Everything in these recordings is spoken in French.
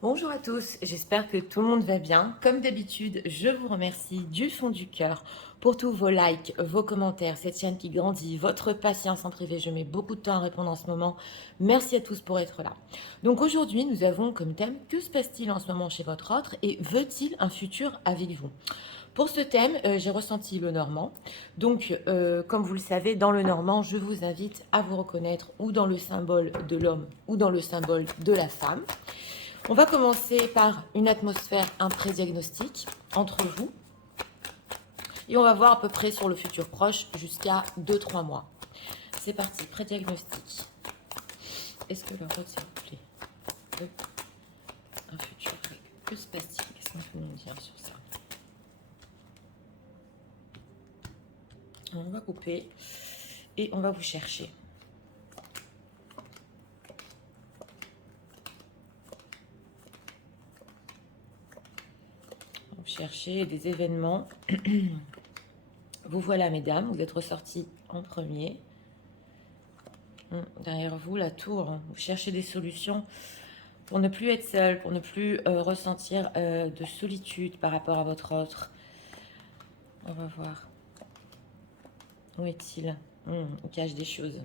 Bonjour à tous, j'espère que tout le monde va bien. Comme d'habitude, je vous remercie du fond du cœur pour tous vos likes, vos commentaires, cette chaîne qui grandit, votre patience en privé. Je mets beaucoup de temps à répondre en ce moment. Merci à tous pour être là. Donc aujourd'hui, nous avons comme thème que se passe-t-il en ce moment chez votre autre et veut-il un futur avec vous? Pour ce thème, j'ai ressenti le normand. Donc, comme vous le savez, dans le normand, je vous invite à vous reconnaître ou dans le symbole de l'homme ou dans le symbole de la femme. On va commencer par une atmosphère, un pré-diagnostic entre vous. Et on va voir à peu près sur le futur proche jusqu'à 2-3 mois. C'est parti, pré-diagnostic. Est-ce que le rôle, s'il vous plaît, un futur, que se passe-t-il? Qu'est-ce qu'on peut nous dire sur ça? On va couper et on va vous chercher. Vous cherchez des événements. Vous voilà, mesdames, vous êtes ressorties en premier. Derrière vous, la tour. Vous cherchez des solutions pour ne plus être seul, pour ne plus ressentir de solitude par rapport à votre autre. On va voir. Où est-il? Il cache des choses.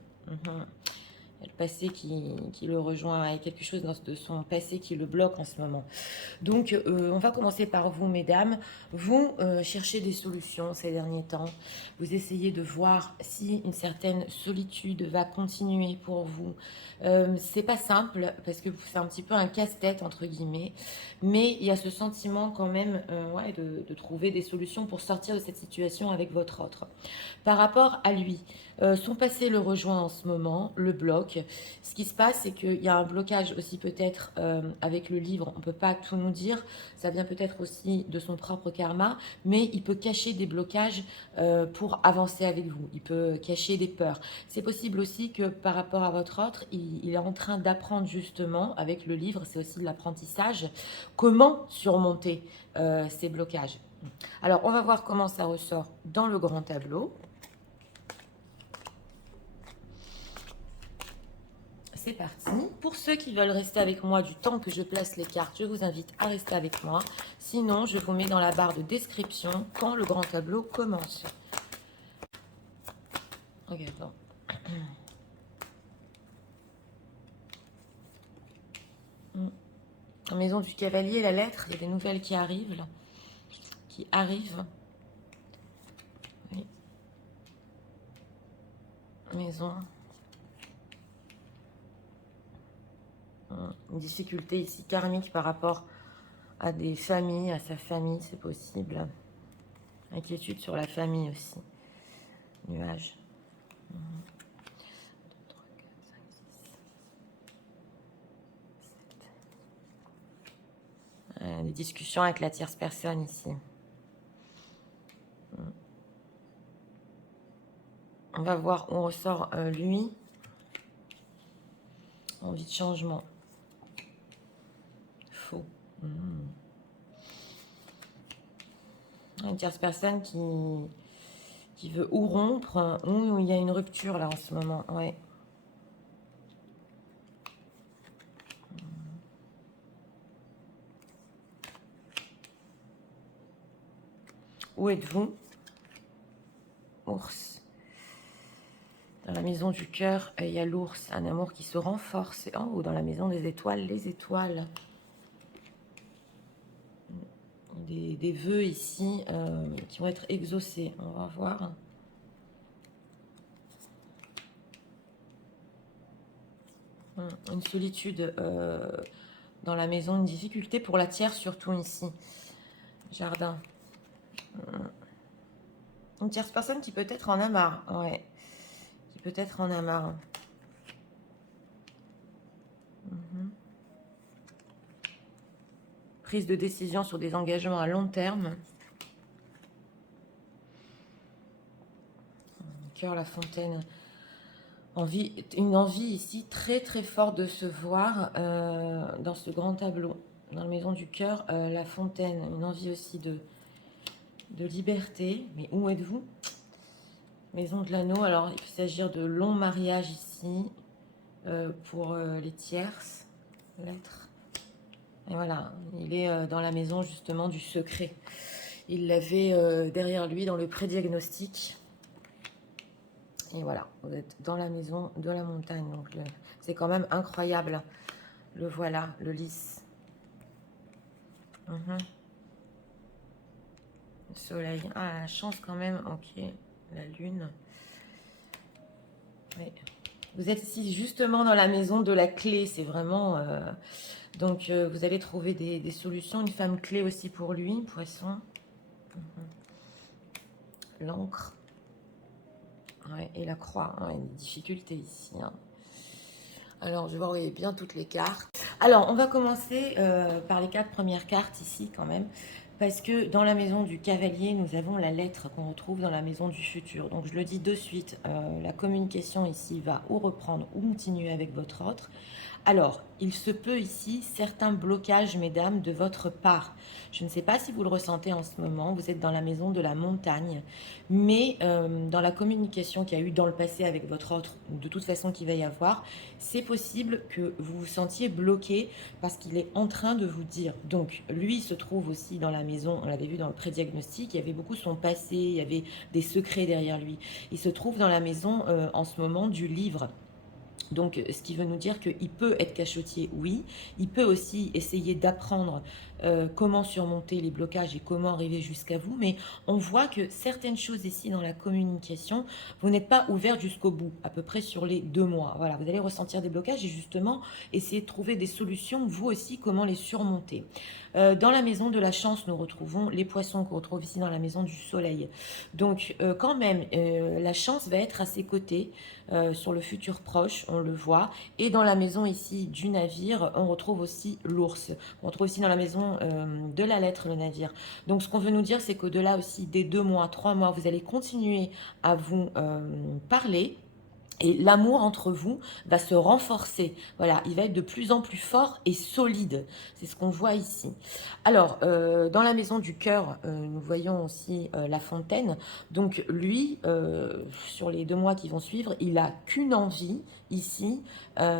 Le passé qui le rejoint. Il y a quelque chose de son passé qui le bloque en ce moment. Donc, on va commencer par vous, mesdames. Vous cherchez des solutions ces derniers temps. Vous essayez de voir si une certaine solitude va continuer pour vous. C'est pas simple parce que c'est un petit peu un casse-tête entre guillemets, mais il y a ce sentiment quand même, ouais, de trouver des solutions pour sortir de cette situation avec votre autre. Par rapport à lui, son passé le rejoint en ce moment, le bloque. Ce qui se passe, c'est qu'il y a un blocage aussi peut-être avec le livre. On ne peut pas tout nous dire. Ça vient peut-être aussi de son propre karma, mais il peut cacher des blocages pour avancer avec vous. Il peut cacher des peurs. C'est possible aussi que par rapport à votre autre, il est en train d'apprendre justement avec le livre, c'est aussi de l'apprentissage, comment surmonter ces blocages. Alors, on va voir comment ça ressort dans le grand tableau. C'est parti. Pour ceux qui veulent rester avec moi du temps que je place les cartes, je vous invite à rester avec moi. Sinon, je vous mets dans la barre de description quand le grand tableau commence. Regardons. La maison du cavalier, la lettre, il y a des nouvelles qui arrivent. Là. Qui arrivent. Oui. Maison. Une difficulté ici karmique par rapport à des familles, à sa famille, c'est possible. Inquiétude sur la famille aussi. Nuage. Des discussions avec la tierce personne ici. On va voir où ressort lui. Envie de changement. Faux. Une tierce personne qui veut ou rompre, ou il y a une rupture là en ce moment. Ouais. Où êtes-vous? Ours. Dans la maison du cœur, il y a l'ours, un amour qui se renforce. En haut, dans la maison des étoiles, les étoiles. Des vœux ici qui vont être exaucés. On va voir. Une solitude dans la maison, une difficulté pour la tierce surtout ici. Jardin. Une tierce personne qui peut-être en a marre. Ouais. Qui peut-être en a marre. Prise de décision sur des engagements à long terme. Cœur, la fontaine. Une envie ici très très forte de se voir dans ce grand tableau. Dans la maison du cœur, la fontaine. Une envie aussi de liberté. Mais où êtes-vous? Maison de l'anneau. Alors, il peut s'agir de longs mariages ici pour les tierces. Lettres. Et voilà, il est dans la maison justement du secret. Il l'avait derrière lui dans le pré-diagnostic. Et voilà, vous êtes dans la maison de la montagne. Donc c'est quand même incroyable. Le voilà, le lys. Mhm. Le soleil. Ah, la chance quand même. Ok, la lune. Oui. Vous êtes ici justement dans la maison de la clé. C'est vraiment... donc vous allez trouver des solutions. Une femme clé aussi pour lui, poisson. L'encre. Ouais, et la croix. Ouais, des difficultés ici. Hein. Alors, je vais envoyer bien toutes les cartes. Alors, on va commencer par les 4 premières cartes ici quand même. Parce que dans la maison du cavalier, nous avons la lettre qu'on retrouve dans la maison du futur. Donc, je le dis de suite, la communication ici va ou reprendre ou continuer avec votre autre. Alors, il se peut ici certains blocages, mesdames, de votre part. Je ne sais pas si vous le ressentez en ce moment, vous êtes dans la maison de la montagne, mais dans la communication qu'il y a eu dans le passé avec votre autre, de toute façon qu'il va y avoir, c'est possible que vous vous sentiez bloqué parce qu'il est en train de vous dire. Donc, lui se trouve aussi dans la maison, on l'avait vu dans le pré-diagnostic, il y avait beaucoup son passé, il y avait des secrets derrière lui. Il se trouve dans la maison en ce moment du livre. Donc, ce qui veut nous dire qu'il peut être cachotier, oui. Il peut aussi essayer d'apprendre comment surmonter les blocages et comment arriver jusqu'à vous. Mais on voit que certaines choses ici dans la communication, vous n'êtes pas ouvert jusqu'au bout, à peu près sur les 2 mois. Voilà, vous allez ressentir des blocages et justement essayer de trouver des solutions, vous aussi, comment les surmonter. Dans la maison de la chance, nous retrouvons les poissons qu'on retrouve ici dans la maison du soleil. Donc, quand même, la chance va être à ses côtés sur le futur proche, on le voit. Et dans la maison ici du navire, on retrouve aussi l'ours. On retrouve aussi dans la maison de la lettre le navire. Donc, ce qu'on veut nous dire, c'est qu'au-delà aussi des 2 mois, 3 mois, vous allez continuer à vous parler. Et l'amour entre vous va se renforcer. Voilà, il va être de plus en plus fort et solide. C'est ce qu'on voit ici. Alors, dans la maison du cœur, nous voyons aussi la fontaine. Donc, lui, sur les 2 mois qui vont suivre, il n'a qu'une envie ici,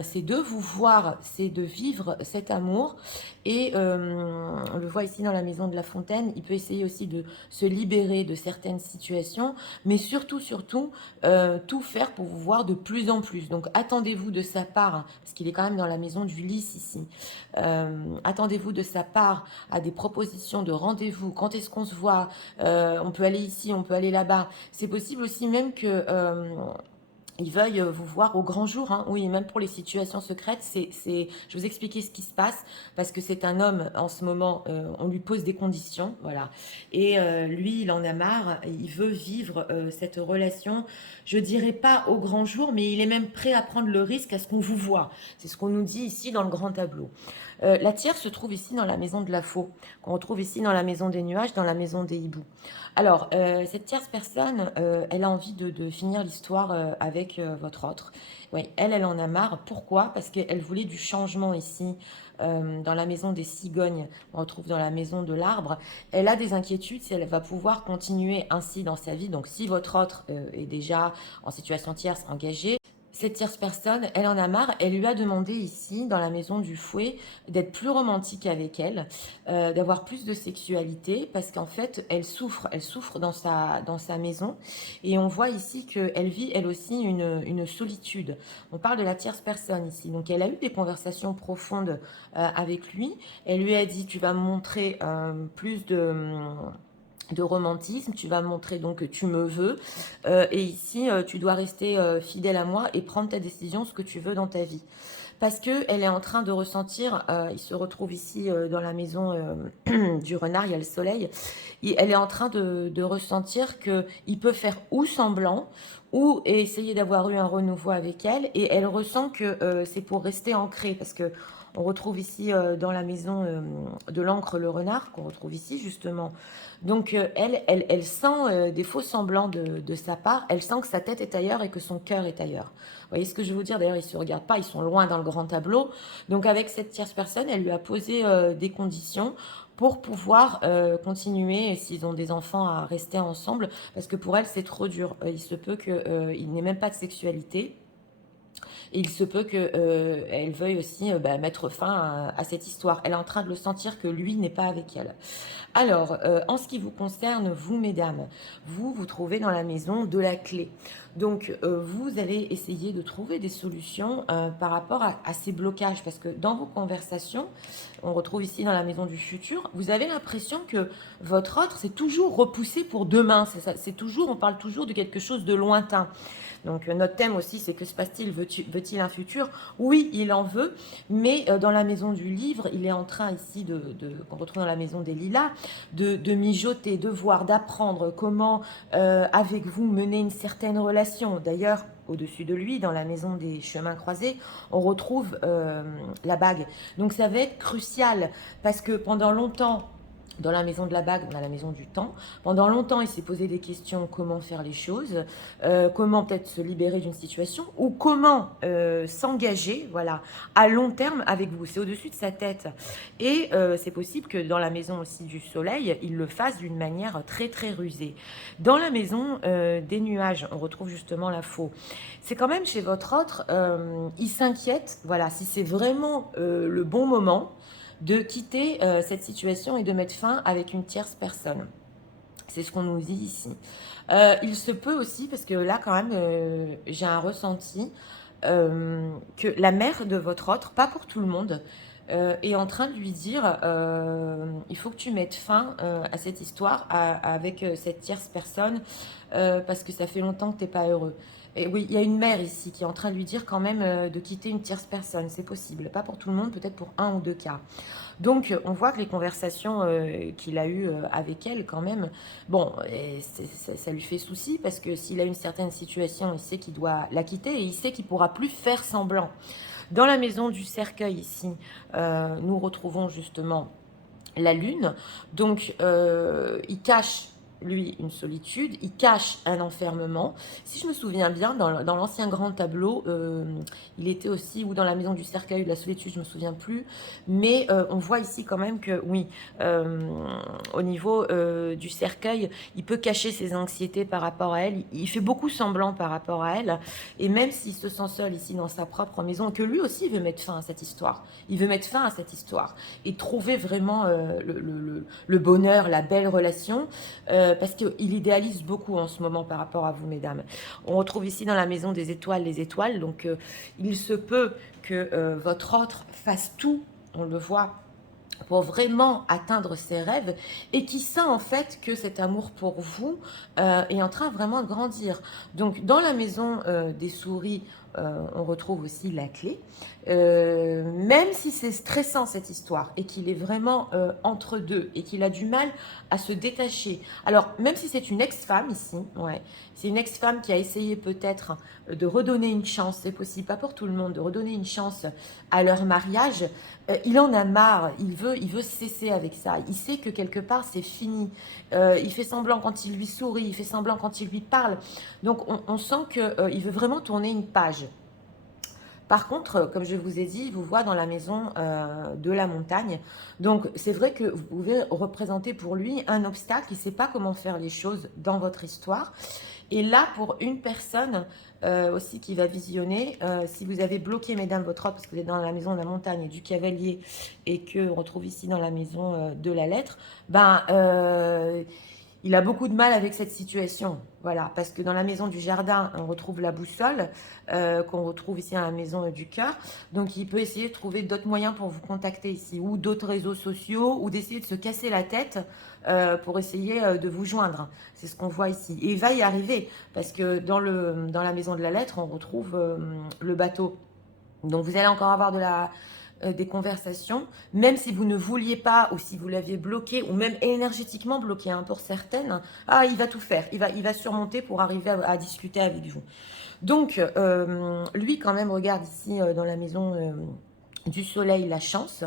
c'est de vous voir, c'est de vivre cet amour. Et on le voit ici dans la maison de la fontaine, il peut essayer aussi de se libérer de certaines situations, mais surtout, tout faire pour vous voir de plus en plus. Donc attendez-vous de sa part, hein, parce qu'il est quand même dans la maison du lys ici, attendez-vous de sa part à des propositions de rendez-vous. Quand est-ce qu'on se voit? On peut aller ici, on peut aller là-bas. C'est possible aussi même que... ils veuillent vous voir au grand jour, hein. Oui, même pour les situations secrètes, je vais vous expliquer ce qui se passe, parce que c'est un homme, en ce moment, on lui pose des conditions, voilà. Et lui, il en a marre, il veut vivre cette relation, je dirais pas au grand jour, mais il est même prêt à prendre le risque à ce qu'on vous voit. C'est ce qu'on nous dit ici dans le grand tableau. La tierce se trouve ici dans la maison de la faux, qu'on retrouve ici dans la maison des nuages, dans la maison des hiboux. Alors, cette tierce personne, elle a envie de finir l'histoire avec votre autre. Oui, elle en a marre. Pourquoi? Parce qu'elle voulait du changement ici, dans la maison des cigognes. On retrouve dans la maison de l'arbre. Elle a des inquiétudes si elle va pouvoir continuer ainsi dans sa vie. Donc, si votre autre est déjà en situation tierce engagée, cette tierce personne, elle en a marre. Elle lui a demandé ici, dans la maison du fouet, d'être plus romantique avec elle, d'avoir plus de sexualité, parce qu'en fait, elle souffre dans sa maison. Et on voit ici qu'elle vit, elle aussi, une solitude. On parle de la tierce personne ici. Donc, elle a eu des conversations profondes avec lui. Elle lui a dit, tu vas me montrer plus de romantisme, tu vas montrer donc que tu me veux, et ici tu dois rester fidèle à moi et prendre ta décision, ce que tu veux dans ta vie. Parce que elle est en train de ressentir, il se retrouve ici dans la maison du renard, il y a le soleil, et elle est en train de ressentir qu'il peut faire ou semblant, ou essayer d'avoir eu un renouveau avec elle, et elle ressent que c'est pour rester ancrée, parce que on retrouve ici dans la maison de l'encre le renard, qu'on retrouve ici justement. Donc elle sent des faux semblants de sa part, elle sent que sa tête est ailleurs et que son cœur est ailleurs. Vous voyez ce que je veux vous dire? D'ailleurs, ils ne se regardent pas, ils sont loin dans le grand tableau. Donc avec cette tierce personne, elle lui a posé des conditions pour pouvoir continuer, s'ils ont des enfants, à rester ensemble, parce que pour elle, c'est trop dur. Il se peut qu'il n'ait même pas de sexualité. Et il se peut que elle veuille aussi mettre fin à cette histoire. Elle est en train de le sentir que lui n'est pas avec elle. Alors, en ce qui vous concerne, vous, mesdames, vous vous trouvez dans la maison de la clé. Donc, vous allez essayer de trouver des solutions par rapport à ces blocages. Parce que dans vos conversations, on retrouve ici dans la maison du futur, vous avez l'impression que votre autre, c'est toujours repoussé pour demain. C'est toujours, on parle toujours de quelque chose de lointain. Donc notre thème aussi, c'est que se passe-t-il? Veut-il un futur? Oui, il en veut, mais dans la maison du livre, il est en train ici, qu'on retrouve dans la maison des lilas, de mijoter, de voir, d'apprendre comment avec vous mener une certaine relation. D'ailleurs, au-dessus de lui, dans la maison des chemins croisés, on retrouve la bague. Donc ça va être crucial, parce que pendant longtemps, dans la maison de la bague, on a la maison du temps. Pendant longtemps, il s'est posé des questions, comment faire les choses, comment peut-être se libérer d'une situation, ou comment s'engager, voilà, à long terme avec vous. C'est au-dessus de sa tête. Et c'est possible que dans la maison aussi du soleil, il le fasse d'une manière très très rusée. Dans la maison des nuages, on retrouve justement la faux. C'est quand même chez votre autre, il s'inquiète, voilà, si c'est vraiment le bon moment de quitter cette situation et de mettre fin avec une tierce personne. C'est ce qu'on nous dit ici. Il se peut aussi, parce que là quand même, j'ai un ressenti que la mère de votre autre, pas pour tout le monde, est en train de lui dire il faut que tu mettes fin à cette histoire avec cette tierce personne parce que ça fait longtemps que tu n'es pas heureux. Et oui, il y a une mère ici qui est en train de lui dire quand même de quitter une tierce personne. C'est possible. Pas pour tout le monde, peut-être pour un ou deux cas. Donc, on voit que les conversations qu'il a eues avec elle, quand même, bon, ça lui fait souci parce que s'il a une certaine situation, il sait qu'il doit la quitter et il sait qu'il ne pourra plus faire semblant. Dans la maison du cercueil, ici, nous retrouvons justement la lune. Donc, il cache lui une solitude, il cache un enfermement. Si je me souviens bien, dans l'ancien grand tableau, il était aussi, ou dans la maison du cercueil de la solitude, je ne me souviens plus, mais on voit ici quand même que oui, au niveau du cercueil, il peut cacher ses anxiétés par rapport à elle, il fait beaucoup semblant par rapport à elle, et même s'il se sent seul ici dans sa propre maison, que lui aussi veut mettre fin à cette histoire, il veut mettre fin à cette histoire, et trouver vraiment le bonheur, la belle relation, parce qu'il idéalise beaucoup en ce moment par rapport à vous, mesdames. On retrouve ici dans la maison des étoiles, les étoiles, donc il se peut que votre autre fasse tout, on le voit, pour vraiment atteindre ses rêves et qui sent en fait que cet amour pour vous est en train vraiment de grandir. Donc dans la maison des souris, on retrouve aussi la clé. Même si c'est stressant cette histoire et qu'il est vraiment entre deux et qu'il a du mal à se détacher. Alors même si c'est une ex-femme ici, ouais, c'est une ex-femme qui a essayé peut-être de redonner une chance, c'est possible, pas pour tout le monde, de redonner une chance à leur mariage, il en a marre, il veut cesser avec ça. Il sait que quelque part c'est fini. Il fait semblant quand il lui sourit, il fait semblant quand il lui parle. Donc on sent qu'il veut vraiment tourner une page. Par contre, comme je vous ai dit, il vous voit dans la maison de la montagne. Donc, c'est vrai que vous pouvez représenter pour lui un obstacle. Il ne sait pas comment faire les choses dans votre histoire. Et là, pour une personne aussi qui va visionner, si vous avez bloqué, mesdames, votre autre, parce que vous êtes dans la maison de la montagne et du cavalier, et qu'on retrouve ici dans la maison de la lettre, il a beaucoup de mal avec cette situation. Voilà, parce que dans la maison du jardin, on retrouve la boussole, qu'on retrouve ici à la maison du cœur. Donc, il peut essayer de trouver d'autres moyens pour vous contacter ici, ou d'autres réseaux sociaux, ou d'essayer de se casser la tête pour essayer de vous joindre. C'est ce qu'on voit ici. Et il va y arriver, parce que dans la maison de la lettre, on retrouve le bateau. Donc, vous allez encore avoir des conversations, même si vous ne vouliez pas, ou si vous l'aviez bloqué, ou même énergétiquement bloqué, hein, pour certaines, il va tout faire, il va surmonter pour arriver à discuter avec vous. Donc, lui, quand même, regarde ici dans la maison du soleil, la chance.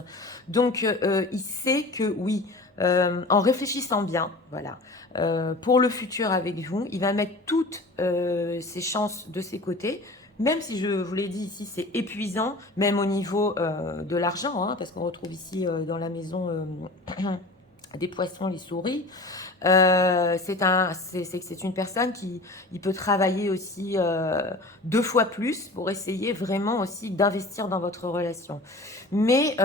Donc, il sait que oui, en réfléchissant bien, voilà, pour le futur avec vous, il va mettre toutes ses chances de ses côtés, même si je vous l'ai dit ici, c'est épuisant, même au niveau de l'argent, hein, parce qu'on retrouve ici dans la maison des poissons, les souris. C'est une personne qui il peut travailler aussi 2 fois plus pour essayer vraiment aussi d'investir dans votre relation. Mais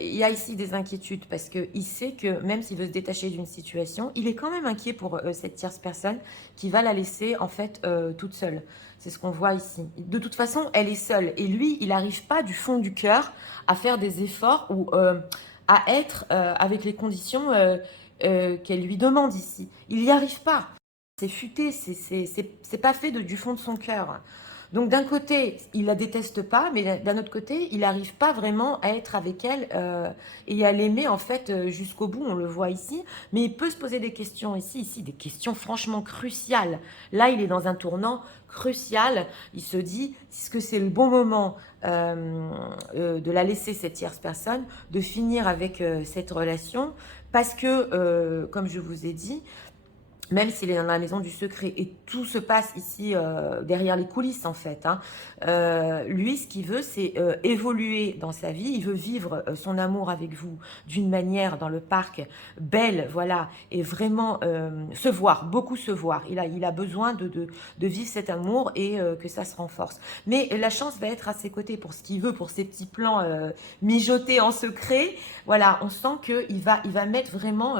il y a ici des inquiétudes parce qu'il sait que même s'il veut se détacher d'une situation, il est quand même inquiet pour cette tierce personne qui va la laisser en fait toute seule. C'est ce qu'on voit ici. De toute façon, elle est seule et lui, il n'arrive pas du fond du cœur à faire des efforts ou à être avec les conditions qu'elle lui demande ici. Il n'y arrive pas. C'est futé, c'est pas fait du fond de son cœur. Donc d'un côté, il la déteste pas, mais d'un autre côté, il n'arrive pas vraiment à être avec elle et à l'aimer en fait jusqu'au bout. On le voit ici, mais il peut se poser des questions ici, des questions franchement cruciales. Là, il est dans un tournant crucial. Il se dit, est-ce que c'est le bon moment de la laisser cette tierce personne, de finir avec cette relation, parce que, comme je vous ai dit, même s'il est dans la maison du secret et tout se passe ici derrière les coulisses en fait, hein, lui ce qu'il veut c'est évoluer dans sa vie, il veut vivre son amour avec vous d'une manière dans le parc belle, voilà, et vraiment se voir, beaucoup se voir, il a besoin de vivre cet amour et que ça se renforce. Mais la chance va être à ses côtés pour ce qu'il veut, pour ses petits plans mijotés en secret, voilà, on sent qu'il il va mettre vraiment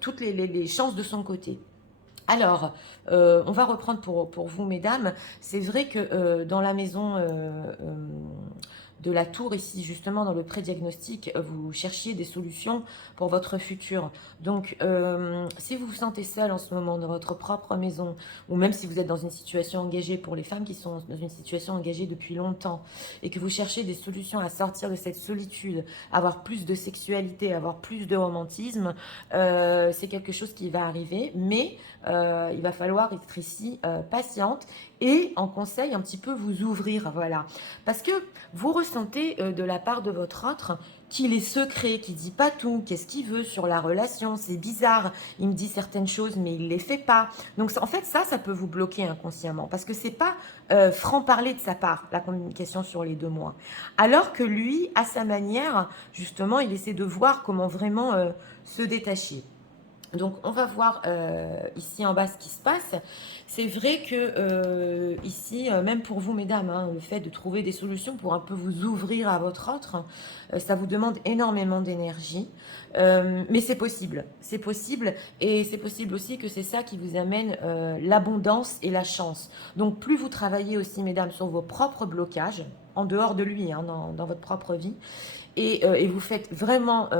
toutes les chances de son côté. Alors, on va reprendre pour vous, mesdames. C'est vrai que dans la maison de la tour, ici, justement, dans le pré-diagnostic, vous cherchiez des solutions pour votre futur. Donc, si vous vous sentez seul en ce moment dans votre propre maison, ou même si vous êtes dans une situation engagée, pour les femmes qui sont dans une situation engagée depuis longtemps, et que vous cherchez des solutions à sortir de cette solitude, avoir plus de sexualité, avoir plus de romantisme, c'est quelque chose qui va arriver, mais il va falloir être ici patiente et en conseil un petit peu vous ouvrir, voilà. Parce que vous ressentez de la part de votre autre qu'il est secret, qu'il dit pas tout, qu'est-ce qu'il veut sur la relation, c'est bizarre, il me dit certaines choses mais il les fait pas. Donc en fait ça peut vous bloquer inconsciemment parce que c'est pas franc-parler de sa part, la communication sur les 2 mois. Alors que lui, à sa manière, justement, il essaie de voir comment vraiment se détacher. Donc, on va voir ici en bas ce qui se passe. C'est vrai que ici, même pour vous, mesdames, hein, le fait de trouver des solutions pour un peu vous ouvrir à votre autre, ça vous demande énormément d'énergie. Mais c'est possible. C'est possible. Et c'est possible aussi que c'est ça qui vous amène l'abondance et la chance. Donc, plus vous travaillez aussi, mesdames, sur vos propres blocages, en dehors de lui, hein, dans votre propre vie, et vous faites vraiment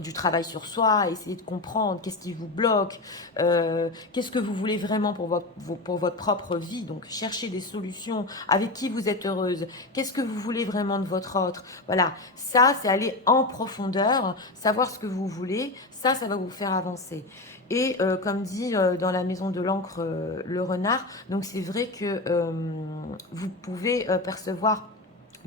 du travail sur soi, essayez de comprendre qu'est-ce qui vous bloque, qu'est-ce que vous voulez vraiment pour votre propre vie, donc cherchez des solutions, avec qui vous êtes heureuse, qu'est-ce que vous voulez vraiment de votre autre, voilà, ça c'est aller en profondeur, savoir ce que vous voulez, ça va vous faire avancer. Et comme dit dans la maison de l'encre, le renard, donc c'est vrai que vous pouvez percevoir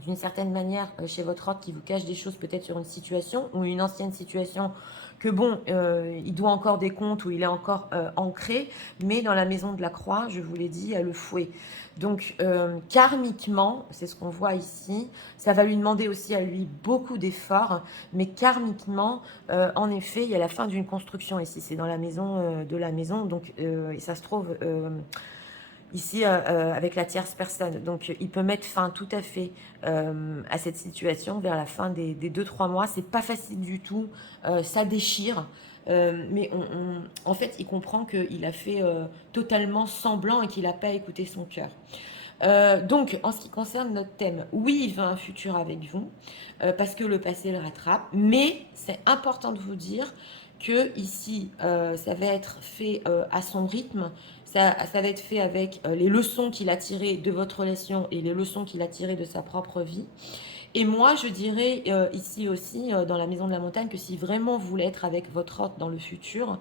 d'une certaine manière chez votre autre qui vous cache des choses peut-être sur une situation ou une ancienne situation que bon, il doit encore des comptes ou il est encore ancré, mais dans la maison de la croix, je vous l'ai dit, il y a le fouet. Donc karmiquement, c'est ce qu'on voit ici, ça va lui demander aussi à lui beaucoup d'efforts, mais karmiquement, en effet, il y a la fin d'une construction ici, c'est dans la maison de la maison, donc et ça se trouve ici avec la tierce personne. Donc il peut mettre fin tout à fait à cette situation vers la fin des 2-3 mois. C'est pas facile du tout, ça déchire. Mais en fait, il comprend qu'il a fait totalement semblant et qu'il n'a pas écouté son cœur. Donc, en ce qui concerne notre thème, oui, il veut un futur avec vous, parce que le passé le rattrape, mais c'est important de vous dire que ici, ça va être fait à son rythme, ça va être fait avec les leçons qu'il a tirées de votre relation et les leçons qu'il a tirées de sa propre vie. Et moi, je dirais ici aussi, dans la maison de la montagne, que si vraiment vous voulez être avec votre hôte dans le futur,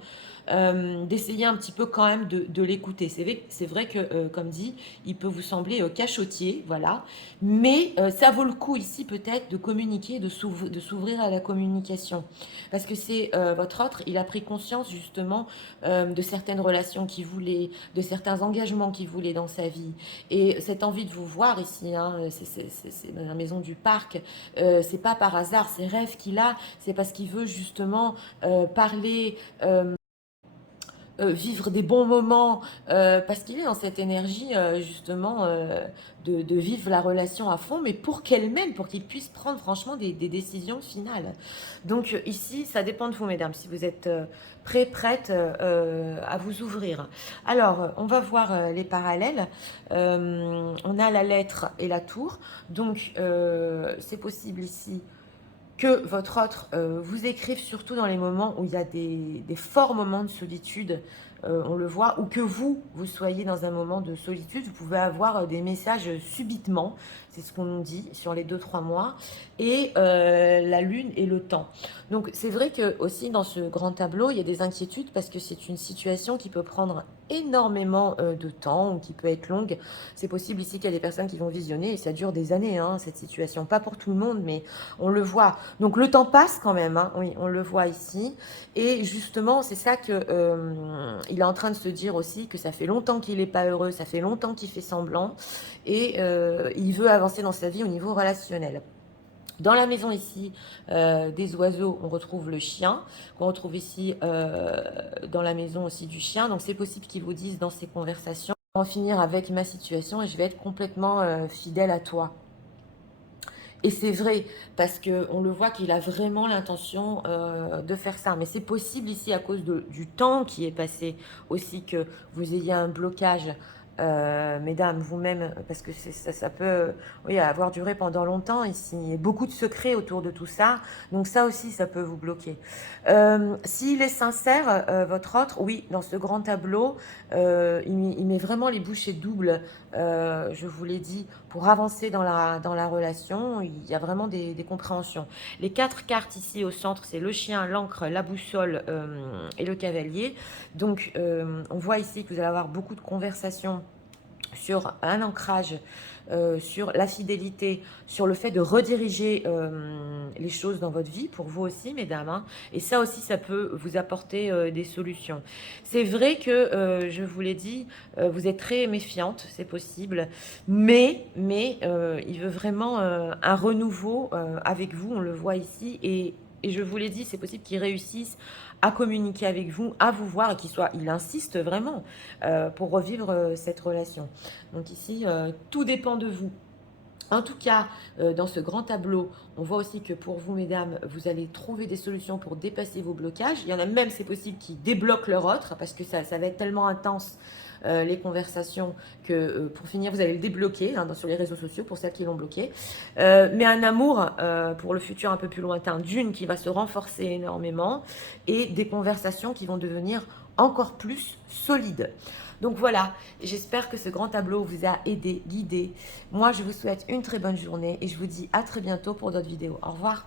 d'essayer un petit peu quand même de l'écouter. C'est vrai que, comme dit, il peut vous sembler cachotier, voilà. Mais ça vaut le coup ici peut-être de communiquer, de s'ouvrir à la communication. Parce que c'est votre autre, il a pris conscience justement de certaines relations qu'il voulait, de certains engagements qu'il voulait dans sa vie. Et cette envie de vous voir ici, hein, c'est dans la maison du parc, c'est pas par hasard, ces rêves qu'il a, c'est parce qu'il veut justement parler, vivre des bons moments, parce qu'il est dans cette énergie justement de vivre la relation à fond, mais pour qu'elle-même, pour qu'il puisse prendre franchement des décisions finales. Donc ici, ça dépend de vous, mesdames, si vous êtes prêts, prêtes à vous ouvrir. Alors, on va voir les parallèles. On a la lettre et la tour, donc c'est possible ici que votre autre vous écrive surtout dans les moments où il y a des forts moments de solitude, on le voit, ou que vous soyez dans un moment de solitude, vous pouvez avoir des messages subitement, c'est ce qu'on nous dit sur les 2-3 mois, et la lune et le temps. Donc c'est vrai que aussi dans ce grand tableau, il y a des inquiétudes parce que c'est une situation qui peut prendre énormément de temps ou qui peut être longue. C'est possible ici qu'il y a des personnes qui vont visionner et ça dure des années, hein, cette situation. Pas pour tout le monde, mais on le voit. Donc le temps passe quand même, hein, oui, on le voit ici. Et justement, c'est ça que il est en train de se dire aussi, que ça fait longtemps qu'il n'est pas heureux, ça fait longtemps qu'il fait semblant, et il veut avancer dans sa vie au niveau relationnel. Dans la maison ici des oiseaux, on retrouve le chien, qu'on retrouve ici dans la maison aussi du chien. Donc c'est possible qu'ils vous disent dans ces conversations, on va en finir avec ma situation et je vais être complètement fidèle à toi. Et c'est vrai, parce qu'on le voit qu'il a vraiment l'intention de faire ça. Mais c'est possible ici à cause du temps qui est passé aussi que vous ayez un blocage, mesdames, vous-même, parce que ça peut oui, avoir duré pendant longtemps ici. Il y a beaucoup de secrets autour de tout ça. Donc ça aussi, ça peut vous bloquer. S'il est sincère, votre autre, oui, dans ce grand tableau, il met vraiment les bouchées doubles, je vous l'ai dit, pour avancer dans la relation. Il y a vraiment des compréhensions. Les 4 cartes ici au centre, c'est le chien, l'encre, la boussole et le cavalier. Donc, on voit ici que vous allez avoir beaucoup de conversations sur un ancrage, sur la fidélité, sur le fait de rediriger les choses dans votre vie, pour vous aussi, mesdames. Hein. Et ça aussi, ça peut vous apporter des solutions. C'est vrai que, je vous l'ai dit, vous êtes très méfiante, c'est possible, mais il veut vraiment un renouveau avec vous, on le voit ici, et je vous l'ai dit, c'est possible qu'il réussisse à communiquer avec vous, à vous voir, et il insiste vraiment pour revivre cette relation. Donc ici, tout dépend de vous. En tout cas, dans ce grand tableau, on voit aussi que pour vous, mesdames, vous allez trouver des solutions pour dépasser vos blocages. Il y en a même, c'est possible, qui débloquent leur autre, parce que ça va être tellement intense, les conversations, que pour finir, vous allez le débloquer hein, sur les réseaux sociaux, pour celles qui l'ont bloqué. Mais un amour pour le futur un peu plus lointain, d'une qui va se renforcer énormément, et des conversations qui vont devenir encore plus solides. Donc voilà, j'espère que ce grand tableau vous a aidé, guidé. Moi, je vous souhaite une très bonne journée et je vous dis à très bientôt pour d'autres vidéos. Au revoir.